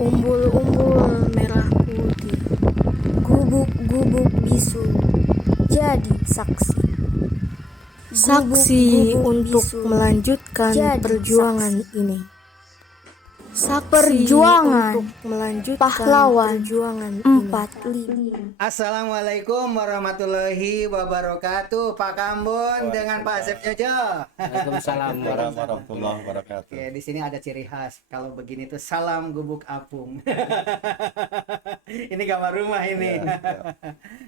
Umbul-umbul merah putih, gubuk-gubuk bisu jadi saksi. Saksi untuk melanjutkan perjuangan ini. Perjuangan untuk melanjutkan pahlawan perjuangan 45. Assalamualaikum warahmatullahi wabarakatuh, Pak Kambon dengan Pak Asep Jojo. Waalaikumsalam warahmatullahi wabarakatuh. Oke, di sini ada ciri khas. Kalau begini tuh salam gubuk apung. Ini kamar rumah ini.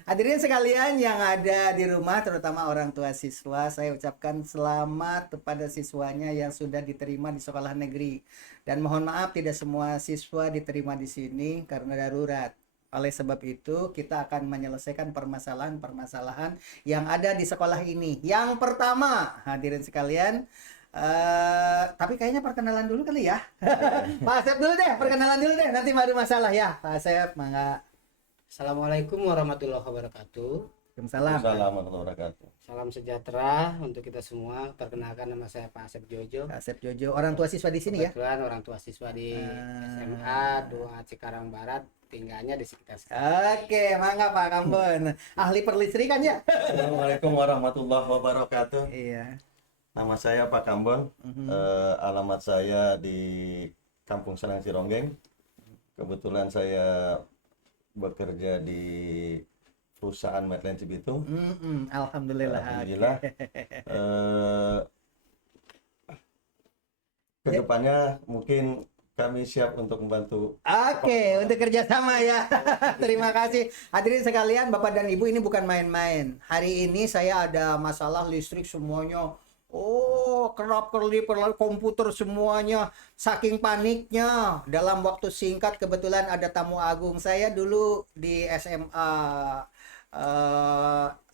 Hadirin sekalian yang ada di rumah, terutama orang tua siswa, saya ucapkan selamat kepada siswanya yang sudah diterima di sekolah negeri. Dan mohon maaf tidak semua siswa diterima di sini karena darurat. Oleh sebab itu, kita akan menyelesaikan permasalahan-permasalahan yang ada di sekolah ini. Yang pertama, hadirin sekalian, tapi kayaknya perkenalan dulu kali ya. Pak Asep dulu deh, perkenalan dulu deh, nanti baru masalah ya. Pak Asep, mangga. Assalamualaikum warahmatullahi wabarakatuh. Waalaikumsalam. Assalamualaikum warahmatullahi wabarakatuh. Salam sejahtera untuk kita semua. Perkenalkan nama saya Pak Asep Jojo. Pak Asep Jojo, orang tua siswa di sini ya? Kebetulan orang tua siswa di SMA 2 Cikarang Barat, tinggalnya di sekitar sini. Oke, mangga Pak Kambon. Ahli perlistrikan ya? Assalamualaikum warahmatullahi wabarakatuh. Iya. Nama saya Pak Kambon. Alamat saya di Kampung Senang Cironggeng. Kebetulan saya bekerja di perusahaan Medland Cibitung. Alhamdulillah. Alhamdulillah. Oke. Kedepannya mungkin kami siap untuk membantu. Oke, untuk kerjasama ya. Terima kasih. Hadirin sekalian, Bapak dan Ibu, ini bukan main-main. Hari ini saya ada masalah listrik semuanya. Oh, kerap-kerip komputer semuanya. Saking paniknya, dalam waktu singkat kebetulan ada tamu agung. Saya dulu di SMA 5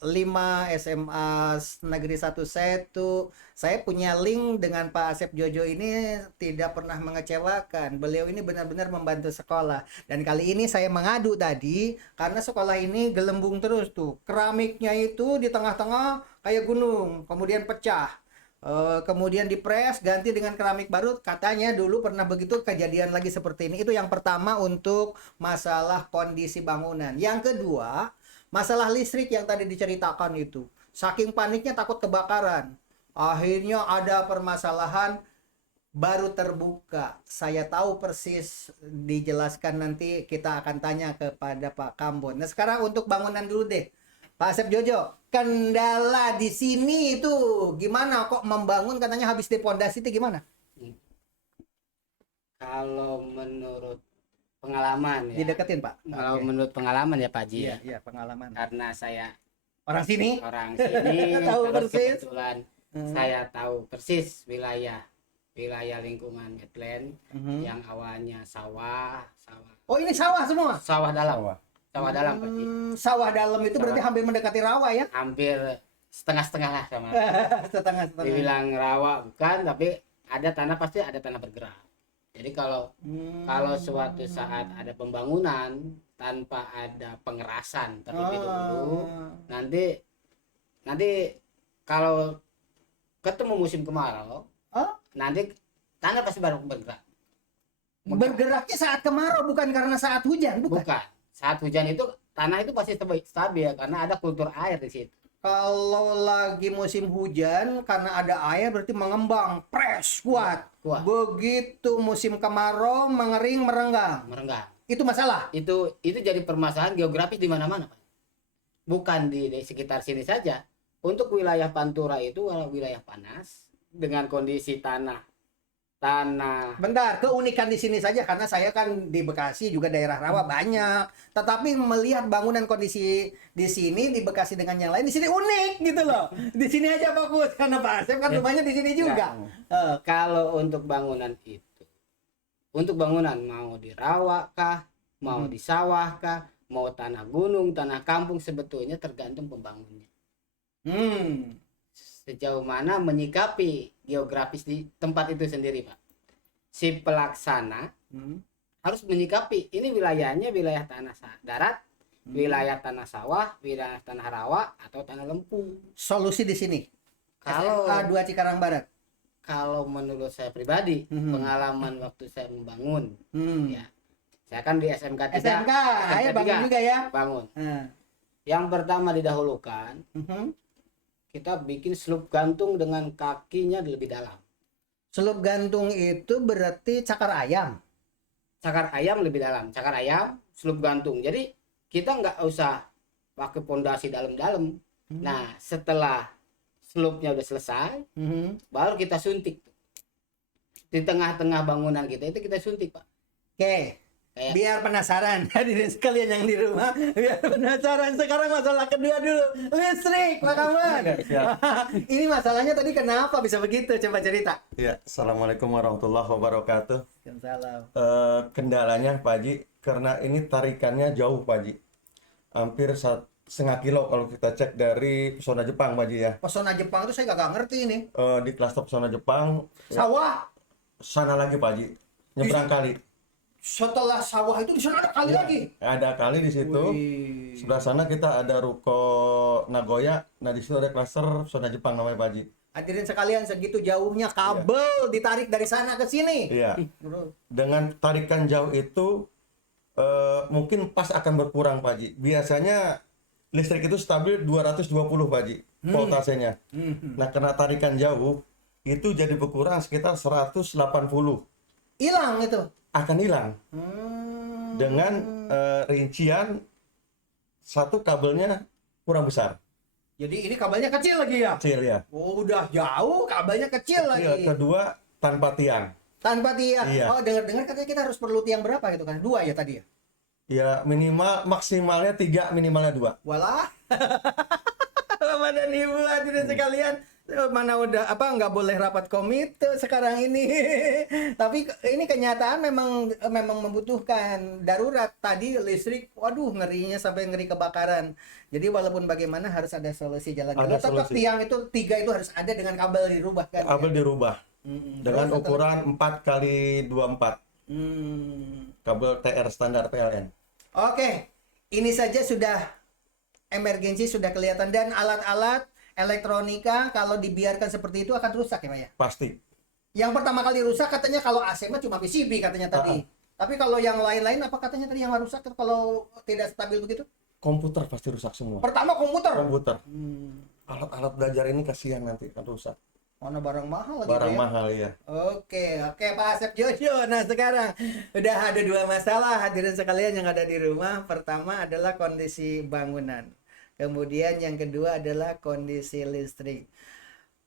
SMA Negeri 1 Setu. Saya punya link dengan Pak Asep Jojo ini tidak pernah mengecewakan. Beliau ini benar-benar membantu sekolah. Dan kali ini saya mengadu tadi karena sekolah ini gelembung terus tuh. Keramiknya itu di tengah-tengah kayak gunung, kemudian pecah. Kemudian dipres ganti dengan keramik baru. Katanya dulu pernah begitu, kejadian lagi seperti ini. Itu yang pertama untuk masalah kondisi bangunan. Yang kedua, masalah listrik yang tadi diceritakan itu. Saking paniknya takut kebakaran. Akhirnya ada permasalahan baru terbuka. Saya tahu persis, dijelaskan nanti kita akan tanya kepada Pak Kambon. Nah, sekarang untuk bangunan dulu deh. Pak Asep Jojo, kendala di sini itu gimana kok membangun katanya habis di pondasi itu gimana? Kalau menurut pengalaman ya. Dideketin, Pak. Kalau Oke. menurut pengalaman ya Pak Ji. Iya, iya, pengalaman. Karena saya Orang sini? orang sini Tahu terus persis. kebetulan saya tahu persis wilayah lingkungan Medland yang awalnya sawah. Oh, ini sawah semua? Sawah dalam Pak Ji. Sawah dalam itu berarti hampir mendekati rawa ya? Hampir setengah-setengah lah sama. Setengah-setengah. Dibilang rawa bukan, tapi ada tanah, pasti ada tanah bergerak. Jadi kalau suatu saat ada pembangunan tanpa ada pengerasan terlebih dahulu, nanti kalau ketemu musim kemarau, nanti tanah pasti baru bergerak. Bergeraknya saat kemarau, bukan karena saat hujan, bukan? Bukan. Saat hujan itu tanah itu pasti stabil karena ada kultur air di situ. Kalau lagi musim hujan karena ada air berarti mengembang, pres, kuat. Begitu musim kemarau mengering, merenggang. Itu masalah. Itu jadi permasalahan geografis di mana-mana, Pak. Bukan di sekitar sini saja. Untuk wilayah Pantura itu wilayah panas dengan kondisi tanah. Bentar, keunikan di sini saja karena saya kan di Bekasi juga daerah rawa banyak. Tetapi melihat bangunan kondisi di sini di Bekasi dengan yang lain, di sini unik gitu loh. Di sini aja fokus karena Pak Asep kan rumahnya di sini juga. Kalau untuk bangunan itu, untuk bangunan mau di rawa kah, mau di sawah kah, mau tanah gunung, tanah kampung, sebetulnya tergantung pembangunnya. Sejauh mana menyikapi geografis di tempat itu sendiri, Pak. Si pelaksana harus menyikapi ini wilayahnya wilayah tanah darat, wilayah tanah sawah, wilayah tanah rawa atau tanah lempu. Solusi di sini. Kalau SMA 2 Cikarang Barat. Kalau menurut saya pribadi, pengalaman waktu saya membangun, ya Saya kan di SMK 3. SMK, ayo bangun juga ya. Bangun. Nah. Yang pertama didahulukan, Mhm. kita bikin seluk gantung dengan kakinya lebih dalam. Seluk gantung itu berarti cakar ayam. Cakar ayam lebih dalam, cakar ayam, seluk gantung. Jadi kita nggak usah pakai pondasi dalam-dalam. Nah, setelah selupnya udah selesai, Mhm. baru kita suntik. Di tengah-tengah bangunan kita itu kita suntik, Pak. Oke. Kayak Biar penasaran hadirin sekalian yang di rumah, biar penasaran. Sekarang masalah kedua dulu, listrik, Pak Kaman. Ini masalahnya tadi kenapa bisa begitu? Coba cerita. Ya, Assalamualaikum warahmatullahi wabarakatuh. Salam. Kendalanya Pak Haji, karena ini tarikannya jauh Pak Haji. Hampir 1,5 kilo kalau kita cek dari pesona Jepang Pak Haji ya. Pesona Jepang itu saya gak ngerti ini. Di cluster pesona Jepang, Sawah. sana lagi Pak Haji, nyebrang kali. Setelah sawah itu di sana ada kali Ya, lagi. ada kali di situ. Wih. Sebelah sana kita ada ruko Nagoya. Nah di situ ada cluster pesona Jepang namanya Pak Haji. Hadirin sekalian, segitu jauhnya kabel ditarik dari sana ke sini. Iya. Bro. Dengan tarikan jauh itu mungkin pas akan berkurang Pak Haji. Biasanya listrik itu stabil 220 Pak Haji voltasenya. Nah karena tarikan jauh itu jadi berkurang sekitar 180. Hilang itu. Akan hilang dengan rincian satu kabelnya kurang besar. Jadi ini kabelnya kecil lagi ya? Kecil ya. Oh, udah jauh, kabelnya kecil Kecil. lagi. Kedua tanpa tiang. Tanpa tiang. Iya. Oh, dengar-dengar katanya kita harus perlu tiang berapa gitu kan? 2 ya tadi ya? Ya minimal maksimalnya 3, minimalnya 2. Walah. Bapak dan Ibu hadirin sekalian, mana udah apa nggak boleh rapat komite sekarang ini. Tapi ini kenyataan memang membutuhkan darurat. Tadi listrik, waduh ngerinya sampai ngeri kebakaran. Jadi walaupun bagaimana harus ada solusi jalan keluar. Ada Tetap solusi. tiang itu 3 itu harus ada dengan kabel dirubah kan? Kabel dirubah dengan Terus ukuran 4x24. Kabel TR standar PLN. Oke, ini saja sudah emergensi, sudah kelihatan. Dan alat-alat elektronika kalau dibiarkan seperti itu akan rusak ya Pak ya? Pasti. Yang pertama kali rusak katanya kalau AC mah cuma PCB katanya tadi. Tapi kalau yang lain-lain apa katanya tadi yang rusak kalau tidak stabil begitu? Komputer pasti rusak semua. Pertama komputer. Komputer. Alat-alat belajar ini kasihan nanti kan rusak. Mana barang mahal lagi Barang ya? mahal ya. Oke Pak Asep Jojo. Nah sekarang udah ada 2 masalah hadirin sekalian yang ada di rumah. Pertama adalah kondisi bangunan. Kemudian yang kedua adalah kondisi listrik.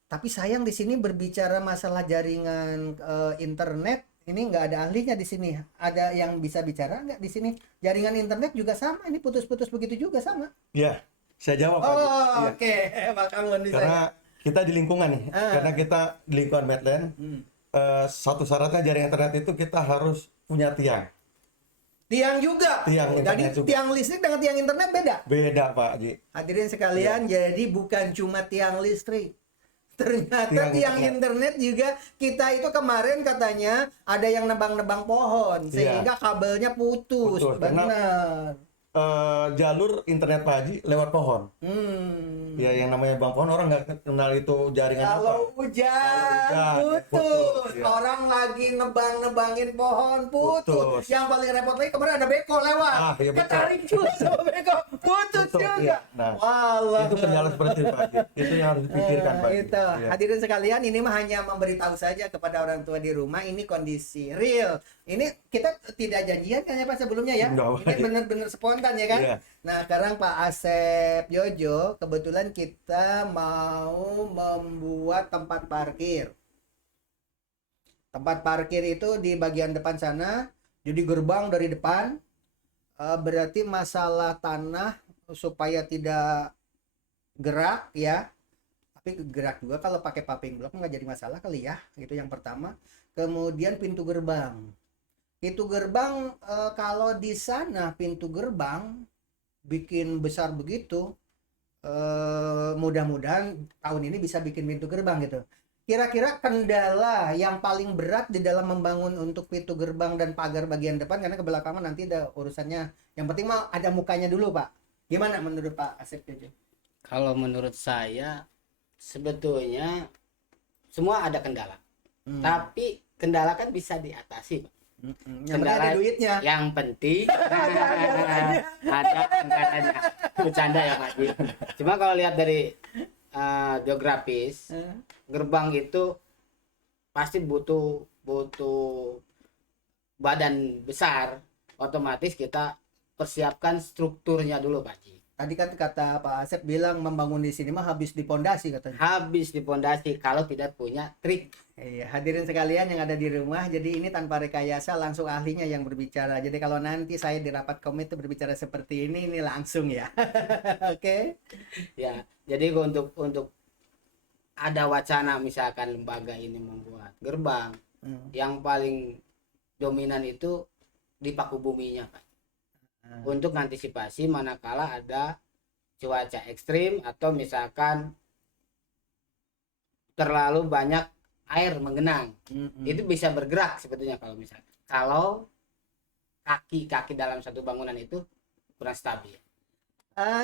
Tapi sayang di sini berbicara masalah jaringan internet. Ini nggak ada ahlinya di sini. Ada yang bisa bicara nggak di sini? Jaringan internet juga sama. Ini putus-putus begitu juga sama. Ya, saya jawab Pak Haji. Oh Iya. oke. Pak Kamun di Karena saya. kita di lingkungan nih. Karena kita di lingkungan Medland. Satu syaratnya jaringan internet itu kita harus punya tiang. Tiang juga. Tiang Jadi internet juga. tiang listrik dengan tiang internet beda. Beda Pak Haji. Hadirin sekalian, jadi bukan cuma tiang listrik. Ternyata tiang internet juga kita itu kemarin katanya ada yang nebang-nebang pohon sehingga kabelnya putus. Putus, karena- Benar. Jalur internet Pak Haji lewat pohon. Ya yang namanya bang pohon orang nggak kenal itu jaringan Kalau apa. hujan, Kalau hujan, putus. putus, ya. Orang lagi nebang-nebangin pohon putus. Putus. Yang paling repot lagi kemarin ada beko lewat. Ah, iya betul. Ketarik juga sama beko, putus Putus, juga. iya. Nah, Walah. Itu kendala seperti itu Pak Haji. Itu yang harus dipikirkan Pak Haji. Itu. Iya. Hadirin sekalian, ini mah hanya memberitahu saja kepada orang tua di rumah ini kondisi real. Ini kita tidak janjian kan ya Pak sebelumnya ya. Enggak, Ini Pak. benar-benar spontan ya kan. Iya. Nah, sekarang Pak Asep Jojo, kebetulan kita mau membuat tempat parkir. Tempat parkir itu di bagian depan sana, jadi gerbang dari depan. Berarti masalah tanah supaya tidak gerak ya. Tapi gerak juga kalau pakai paving block nggak jadi masalah kali ya. Itu yang pertama. Kemudian pintu gerbang. Pintu gerbang kalau di sana pintu gerbang bikin besar begitu, mudah-mudahan tahun ini bisa bikin pintu gerbang gitu. Kira-kira kendala yang paling berat di dalam membangun untuk pintu gerbang dan pagar bagian depan, karena kebelakangan nanti ada urusannya. Yang penting mah ada mukanya dulu Pak. Gimana menurut Pak Asep Jojo? Kalau menurut saya sebetulnya semua ada kendala. Tapi kendala kan bisa diatasi, Pak. Yang penting ada duitnya. Yang penting ada anggarannya. Bercanda ya Pak Haji. Cuma kalau lihat dari geografis, gerbang itu pasti butuh badan besar, otomatis kita persiapkan strukturnya dulu Pak Haji. Tadi kan kata Pak Asep bilang membangun di sini mah habis di pondasi katanya. Habis di pondasi kalau tidak punya trik. Iya, hadirin sekalian yang ada di rumah, jadi ini tanpa rekayasa langsung ahlinya yang berbicara. Jadi kalau nanti saya di rapat komite berbicara seperti ini langsung ya. Oke. Ya, jadi untuk ada wacana misalkan lembaga ini membuat gerbang, yang paling dominan itu di paku buminya Pak. Untuk antisipasi manakala ada cuaca ekstrim atau misalkan terlalu banyak air menggenang, itu bisa bergerak sebetulnya kalau kaki dalam satu bangunan itu kurang stabil.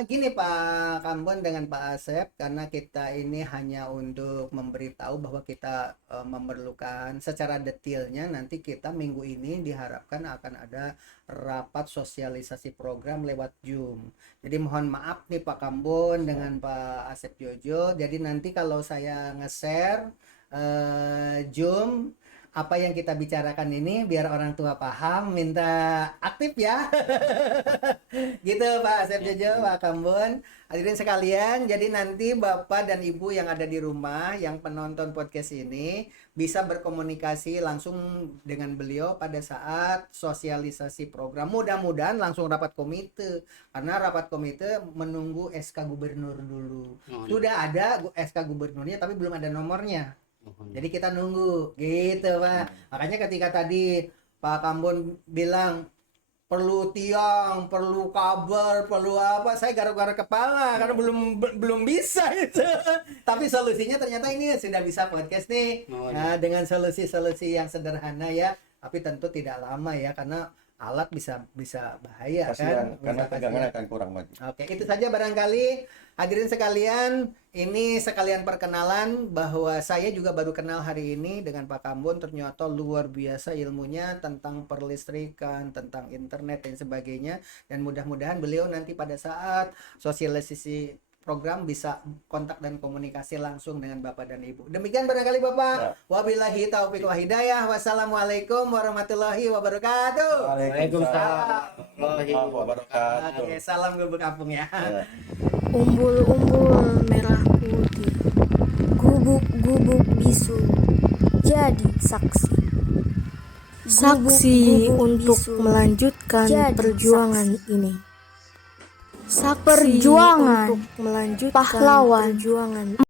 Gini Pak Kambon dengan Pak Asep, karena kita ini hanya untuk memberitahu bahwa kita memerlukan secara detailnya, nanti kita minggu ini diharapkan akan ada rapat sosialisasi program lewat Zoom. Jadi mohon maaf nih Pak Kambon dengan Pak Asep Jojo, jadi nanti kalau saya nge-share Zoom apa yang kita bicarakan ini biar orang tua paham, minta aktif ya. Gitu Pak Asep Jojo, Pak Kambon. Hadirin sekalian, jadi nanti Bapak dan Ibu yang ada di rumah, yang penonton podcast ini bisa berkomunikasi langsung dengan beliau pada saat sosialisasi program. Mudah-mudahan langsung rapat komite, karena rapat komite menunggu SK Gubernur dulu. Sudah ada SK Gubernurnya tapi belum ada nomornya. Jadi kita nunggu gitu Pak. Makanya ketika tadi Pak Kambon bilang perlu tiang, perlu kabel, perlu apa, saya garuk-garuk kepala karena belum bisa itu. Tapi solusinya ternyata ini sudah bisa podcast nih. Nah, dengan solusi-solusi yang sederhana ya, tapi tentu tidak lama ya, karena alat bisa bahaya. Kasihan, kan karena tegangan akan kurang lagi. Oke, itu saja barangkali. Hadirin sekalian, ini sekalian perkenalan bahwa saya juga baru kenal hari ini dengan Pak Kambon. Ternyata luar biasa ilmunya tentang perlistrikan, tentang internet dan sebagainya. Dan mudah-mudahan beliau nanti pada saat sosialisasi program bisa kontak dan komunikasi langsung dengan Bapak dan Ibu. Demikian barangkali Bapak. Ya. Wabillahi taufiq wa hidayah. Wassalamualaikum warahmatullahi wabarakatuh. Waalaikumsalam warahmatullahi wabarakatuh. Oke, salam gubuk kampung ya. Umbul-umbul merah putih, gubuk-gubuk bisu, jadi saksi. Saksi untuk melanjutkan perjuangan ini. Saksi untuk melanjutkan perjuangan